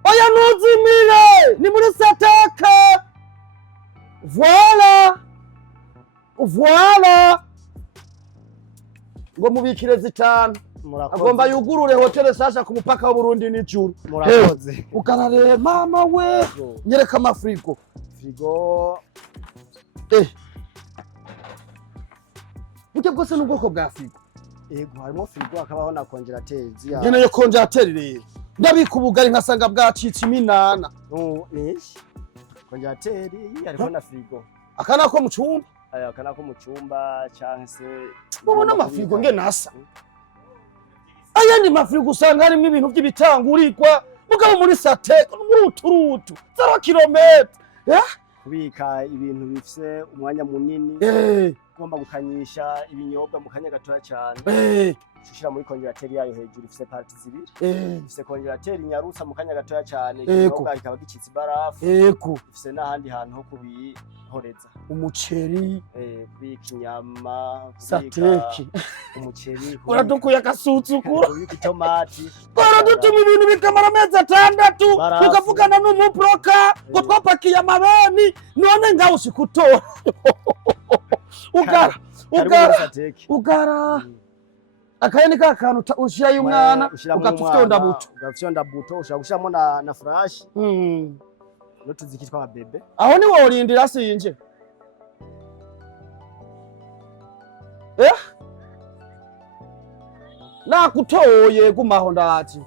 oya ntuzimire ni muri Sateke voilà ngo mubikire zitanu agomba yugurure hoteli sasha ku mupaka wa Burundi n'ijuru murakoze ukarare mama we nyereka amafrigo frigo Buke bwose n'ubwoko bwa frigo yego harimo frigo hakabaho na konjerateri ziya nyene yo konjerateri rero ndabika ubugari nkasanga bwacitse iminana nishi konjerateri harimo na frigo akana ko mu cyumba akana ko mu cyumba cyangwa se ubona amafrigo nge nasa ayandi mafrigo usanga harimo ibintu by'ibitangurikwa mugabo muri Sateke muri uturutu 0 kilometre kubika ibintu bifise umwanya munini ugomba gukanyisha ibinyobwa mu kanya gatoya cyane ushira muri konjerateri yayo hejuru ifise parti zibiri ifise konjerateri nyarusa mu kanya gatoya cyane ikinyobwa kikaba gicitse barafu ifise n'ahandi hantu ho kubihoreza umuceri kubika inyama Sateke umuceri uradukuye akasutsukura kubika itomati baradutuma ibintu bikamara amezi 6 ukavugana n'umuproka ngo twapakiye amabeni none ngaho ushikutora ugara akayeni ka kantu ushira y'umwana ukatufyonda buto ushaka gushiramo na flash no tuzikitwa bebe aho ni wo urindira sinje nakutoye gumaho ndati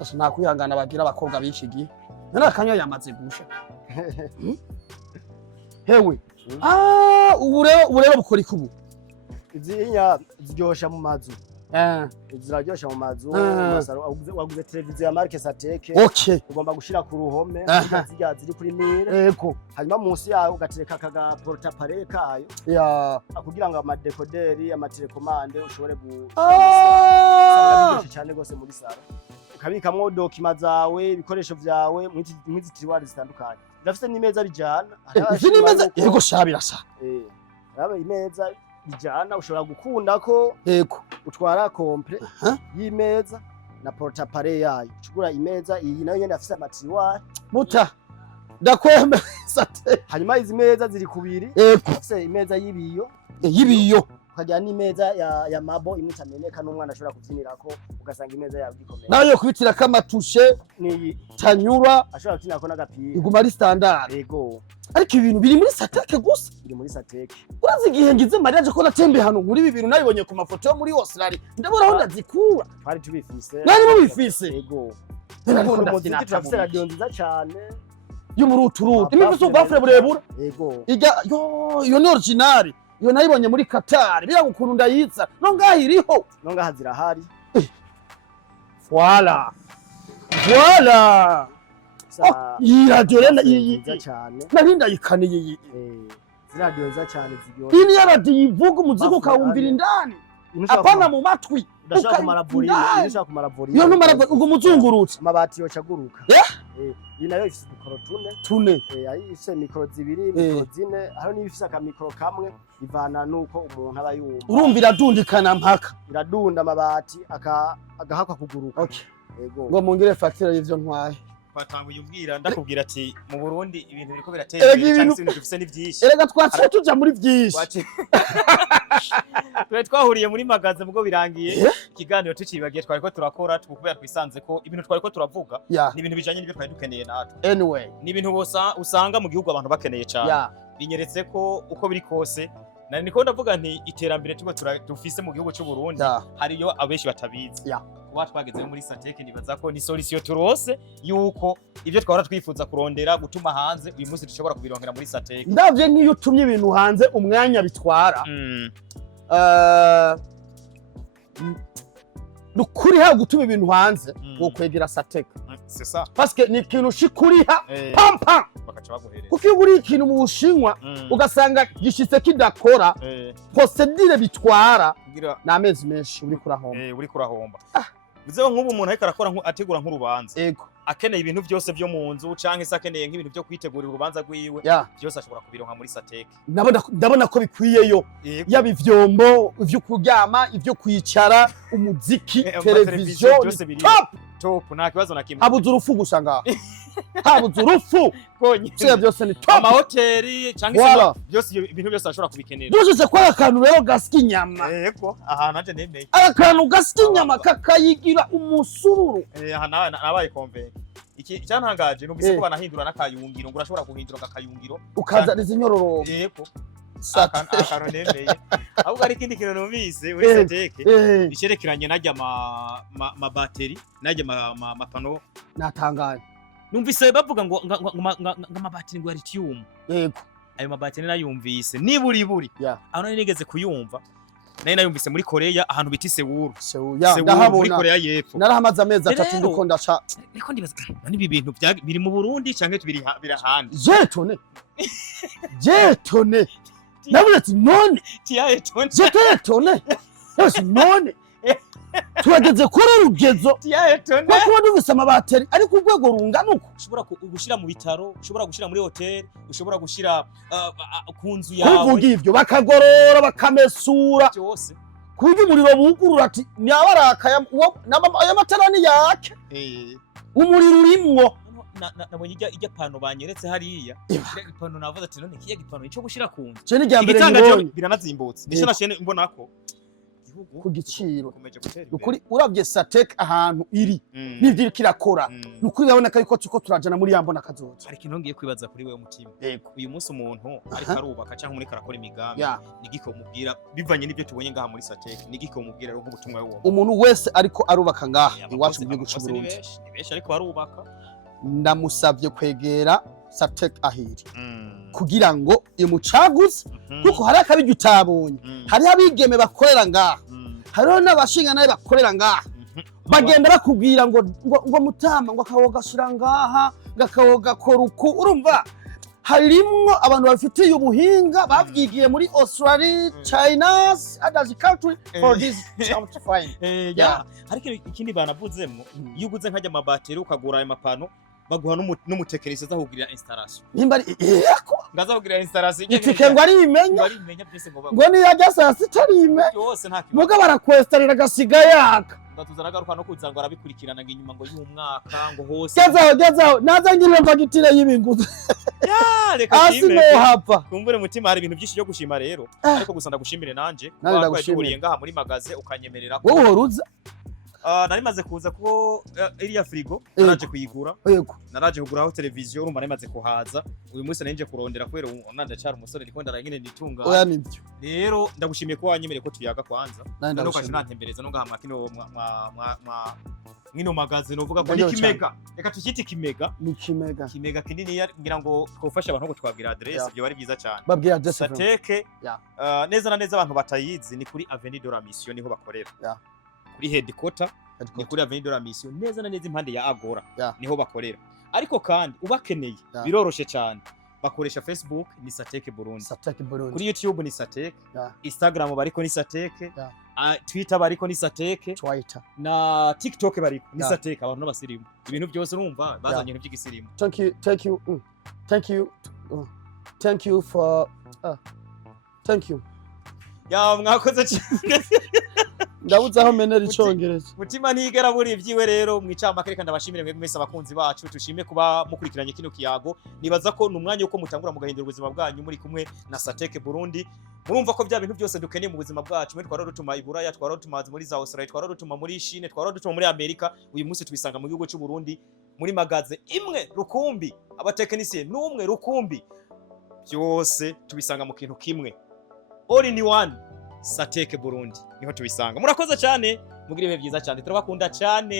asa nakwihangana bagira abakobwa b'iki gihe nana kanya yamaze gusha hewe ubu rero bukora iki ubu? Izinya ziryosha mu mazu. Ziraryosha mu mazu. Waguze televiziyo ya marque Satek. Okay. Ugomba gushira ku ruhome zijya ziri kuri mire. Yego. Hanyuma munsi yaho ugatereka akaga portapare kayo. Ya. Kugira ngo amadekoderi, amatelekomande ushobore gushaka cyane gose muri sala. Ukabikamwo document zawe, ibikoresho vyawe mw'izi tiroir zitandukanye. Ndafite n'imeza bijana. Izi n'imeza yego shabirasa. Rabe imeza bijana ushobora gukunda ko yego utwara complet y'imeza na portapare yayo. Cugura imeza iyi nayo nyene afise amatiroir. Muta ndakwembe Satek. Hanyuma izi meza ziri kubiri. Yego. Afise imeza y'ibiyo. Yibiyo. Ukajya n'imeza ya mabo imutameneka n'umwana ashobora kuvyinirako ugasanga imeza yawe ikomeye. Nayo kubitira kamatushe ni tanyura ashobora kuvyinirako n'agapira. Iguma ari standard. Yego. Ariko ibintu biri muri Satek gusa. Biri muri Satek. Urazi igihe ngize mariage ko natembe hano muri ibi bintu nabibonye ku mafoto yo muri Australia. Ndabona aho ndazikura. Twari tubifise. Nari mubifise. Yego. Ndakunda umuziki turafise radio nziza cyane. Yo muri uturuti. Imivise ubwafure burebura. Yego. Iyo ni original. Iyo nayibonye muri Qatar. Bira gukuntu ndayitsa. No ngahiriho. No ngahazira hari. Voilà. Iyi radio renda nziza cyane. Nari ndayikaniye iyi. Radio nziza cyane zigiye. Iyi ni radio ivuga umuziki ukawumvira indani. Apana mu matwi. Ndashaka kumara buri. Iyo ntumara ubwo muzungurutse. Amabati yo caguruka. Iyi nayo ifite mikoro tune. Ayi ifite mikoro zibiri, mikoro zine, hariho n'ifite akamikoro kamwe ivana nuko umuntu aba yumva. Urumva iradundikana mpaka. Iradunda amabati agahakwa kuguruka. Okay. Yego. Ngo mungire facture y'ivyo ntwaye. Twatanguye ubwira ndakubwira ati mu Burundi ibintu biriko biratera cyangwa se ibintu dufise ni byinshi. Erega twaciye tuja muri byinshi. Twe twahuriye muri magaze ubwo birangiye ikiganiro tucibagiye twariko turakora tukubera twisanze ko ibintu twariko turavuga ni ibintu bijanye n'ibyo twari dukeneye natwe. Anyway, ni ibintu usanga mu gihugu abantu bakeneye cyane. Binyeretse ko uko biri kose nari niko ndavuga nti iterambere dufise mu gihugu cy'u Burundi hariyo abenshi batabizi. Kuba twageze muri Satek nibaza ko ni solution turose yuko ibyo twahora twifuza kurondera gutuma hanze uyu munsi dushobora kubironkera muri Satek. Ndavye nk'iyo utumye ibintu hanze umwanya bitwara. Nukuri ha gutuma ibintu hanze wo kwegera Satek. C'est ça. Parce que ni ikintu shikuriha pampa. Bakaca baguhereza. Kuko uri ikintu mu Bushinwa ugasanga gishitse kidakora procedure bitwara n'amezi menshi uri kurahomba. Uri kurahomba. Bizeho nk'ubu umuntu ariko arakora ategura nk'urubanza. Yego. Akeneye ibintu byose byo mu nzu canke se akeneye nk'ibintu byo kwitegurira urubanza rwiwe byose ashobora kubironka muri Satek. Ndabona ko bikwiyeyo. Yaba ivyombo, ivyo kuryama, ivyo kwicara, umuziki, televiziyo, top nta kibazo na kimwe. Habuze urufu gusa ngaho. Habuze urufu. Konyine byose ni top. Amahoteli canke se byose ibintu byose ashobora kubikenera. Byose ko akantu rero gasika inyama. Yego, aha nanje nemeye. Akantu gasika inyama kakayigira umusururu. Aha nabaye convaincre. Iki cyantangaje numvise ko banahindura n'akayungiro ngo urashobora guhindura akayungiro. Ukazaniza inyororo. Yego. Akantu nemeye. Ahubwo ari kindi kintu numvise muri Satek. Bisherekeranye najya ma battery, najya ma pano natangaye. Numvise bavuga ngo amabateri ngo lithium. Yego. Ayo mabateri nayumvise niburi. Aho nari nigeze kuyumva. Nari nayumvise muri Korea ahantu biti Seoul. Seoul muri Korea y'Epfo. Narahamaze amezi 3 ndiko ndaca. Niko ndibaza nibi bintu biri mu Burundi canke biri ahandi. Jetone. Nabuleti none. Jetone. Jetone. Yes none. Turageze kuri rugezo kuko dufise amabateri ari ku rwego rungana uko ushobora gushira mu bitaro, ushobora gushira muri hotel, ushobora gushira ku nzu yawe. Kuvuga ivyo bakagorora bakamesura byose kuburyo umuriro bugurura ati nyabaraka aya matara ni yake umuriro urimwo. Nabonye ijya pano banyeretse hariya pano navuze ati none kiya gipano ico gushira ku nzu. Je ni ryambere ngibonye biranazimbutse nisho nashene mbona ko ku giciro nukuri uravye Satek ahantu iri n'ivyo kirakora nukuri babona ko tuko turajana muri yambona kazoza. Hari kintu ngiye kwibaza kuri wewe mutima. Uyu munsi umuntu ariko arubaka canke muri karakora imigambi nigiko mubwira bivanye n'ivyo tubonye ngaha muri Satek nigiko mubwira rero nk'ubutumwa w'uwo umuntu wese ariko arubaka ngaha iwacu mu gihugu cy'u Burundi ni benshi ariko barubaka ndamusavye kwegera Satek ahiri. kugira ngo imucaguze kuko hari akabiryo utabonye hariho abigeme bakorera ngaha hariho n'abashinga nawe bakorera ngaha bagenda bakubwira ngo mutama ngo akawoga gashira ngaha gakawoga gakora uku urumva harimwo abantu bafitiye ubuhinga bavyigiye muri Australia, China, others country for this to find. Ariko ikindi banavuzemo iyo uguze nkajya amabateri ukagura ayo mapano baguha n'umutekinisi azahugirira installation. Nimba yako ngazahugirira installation itike ngo ari imenya byose ngo ni yajya saa sita rime byose nta muga barakwestarira gasiga yaka ndatuzaragaruka no kuza ngo arabikurikirana ngo inyuma ngo y'umwaka ngo hose gezaho naza ngire mvagitire y'ibinguzi reka asimo hapa kumbure mutima hari ibintu byinshi byo gushima rero ariko gusa ndagushimire nanje kwa duhuriye ngaha muri magaze ukanyemerera ko wowe horuza nari maze kuza ko iriya frigo naraje kuyigura naraje kuguraho televiziyo urumva nari maze kuhaza uyu munsi nanje kurondera kwera unandacara umusore ndiko ndarangene nditunga oya nibyo rero ndagushimiye ko wanyemereye ko tuyaga kwanza no kwaje nantembereza no ngaha kino mwino magaze novuga ko ni kimega reka tukiti kimega ni kimega kinini ngira ngo twofasha abantu ko twagira adresse byo bari byiza cyane babwira adresse Sateke neza na neza abantu batayizi ni kuri Avenue de la Mission niho bakorera kuri headquarter ni kuri Avenue de la Mission neza na neza impande ya Agora niho bakorera ariko kandi ubakeneye biroroshe cyane bakoresha Facebook ni Sateke Burundi kuri YouTube ni Sateke Instagram bariko ni Sateke Twitter bariko ni Sateke na TikTok bariko ni Sateke abantu n'abasirimu ibintu byose urumva bazanye ibintu by'igisirimu thank you for thank you mwakoze cyane ndabuze aho menera icongereza mutima ntigera buri ivyiwe rero mwicamake reka ndabashimire mwe mwese abakunzi bacu tushime kuba mukurikiranye kino kiyago nibaza ko numwanya uko mutangura mugahindura ubuzima bwanyu muri kumwe na Sateke Burundi murumva ko bya bintu byose dukeneye mu buzima bwacu mwe twaro rutuma iburaya twaro tumaze muri za Australia twaro rutuma muri Chine twaro rutuma muri Amerika uyu munsi tubisanga mu gihugu cy'u Burundi muri magaze imwe rukumbi abatekinisiye numwe rukumbi byose tubisanga mu kintu kimwe all in one Sateke Burundi niho tubisanga murakoze cyane mugira ibihe byiza cyane turabakunda cyane